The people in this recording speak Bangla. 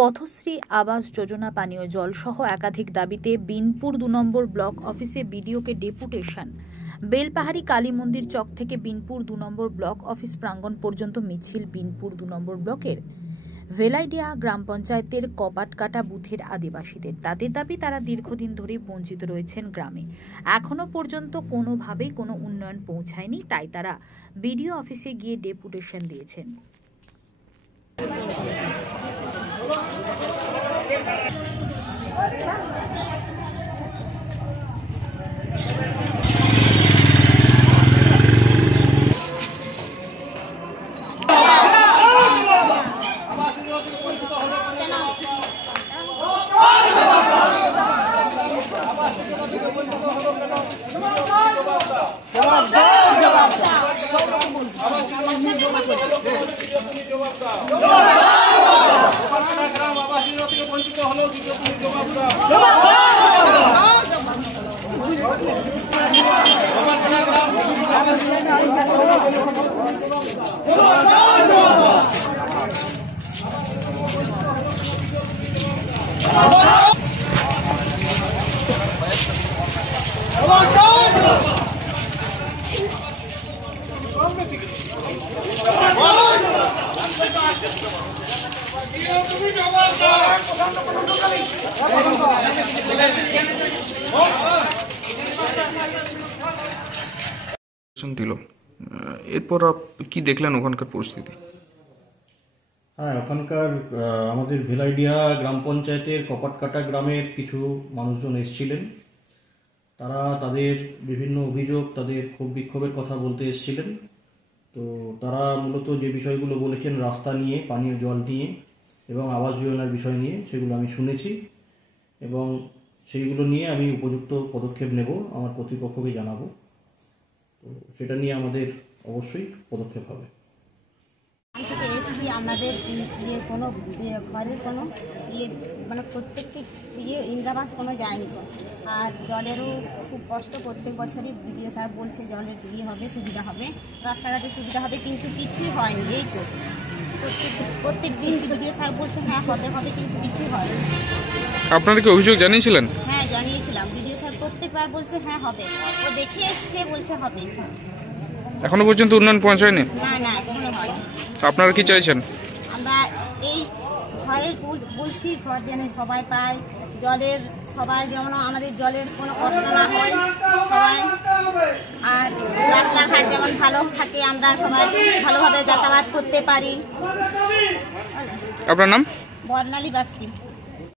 পথশ্রী আবাস যোজনা পানীয় জল সহ একাধিক দাবিতে বিনপুর 2 নম্বর ব্লক অফিসে বিডিওকে ডেপুটেশন। বেলপাহাড়ি কালী মন্দির চক থেকে বিনপুর 2 নম্বর ব্লক অফিস প্রাঙ্গণ পর্যন্ত মিছিল বিনপুর 2 নম্বর ব্লকের ভেলাইডিয়া গ্রাম পঞ্চায়েতের কপাটকাটা বুথের আদিবাসীদের। তাদের দাবি, তারা দীর্ঘদিন ধরে বঞ্চিত রয়েছেন গ্রামে, এখনো পর্যন্ত কোনোভাবেই কোনো উন্নয়ন পৌঁছায়নি, তাই তারা বিডিও অফিসে গিয়ে ডেপুটেশন দিয়েছেন। দিল এরপর কি দেখলেন ওখানকার পরিস্থিতি? হ্যাঁ, ওখানকার আমাদের ভেলাইডিয়া গ্রাম পঞ্চায়েতের কপাটকাটা গ্রামের কিছু মানুষজন এসেছিলেন। তারা তাদের বিভিন্ন অভিযোগ, তাদের ক্ষোভ বিক্ষোভের কথা বলতে এসেছিলেন। তো তারা মূলত যে বিষয়গুলো বলেছেন রাস্তা নিয়ে, পানীয় জল নিয়ে এবং আবাস যোজনার বিষয় নিয়ে, সেগুলো আমি শুনেছি এবং সেইগুলো নিয়ে আমি উপযুক্ত পদক্ষেপ নেব, আমার কর্তৃপক্ষকে জানাবো। তো সেটা নিয়ে আমাদের অবশ্যই পদক্ষেপ হবে। থেকে এসেছি, আমাদের কোনো ঘরের কোনো মানে প্রত্যেকটি ইন্দিরাবাস কোনো যায়নি, আর জলেরও খুব কষ্ট। প্রত্যেক বছরই বিডিও সাহেব বলছে জলের হবে, সুবিধা হবে, রাস্তাঘাটের সুবিধা হবে, কিন্তু কিছুই হয়নি। এই তো প্রত্যেক দিন বিডিও সাহেব বলছে হ্যাঁ হবে হবে, কিন্তু কিছুই হয়নি। আপনারা কি অভিযোগ জানিয়েছিলেন? হ্যাঁ, জানিয়েছিলাম। বিডিও সাহেব প্রত্যেকবার বলছে হ্যাঁ হবে, ও দেখে এসছে, বলছে হবে। এখনো পর্যন্ত উন্নয়ন পৌঁছায়নি? না না, এখনো হয়নি। আপনারা কি চাইছেন? আমরা এই ঘরের বলছি, ঘর যেন সবাই পায়, জলের সবাই যেমন আমাদের জলের কোনো কষ্ট না হয় সবাই, আর রাস্তাঘাট যেমন ভালো থাকে, আমরা সবাই ভালোভাবে যাতায়াত করতে পারি। আপনার নাম? বর্ণালী বাস্কি।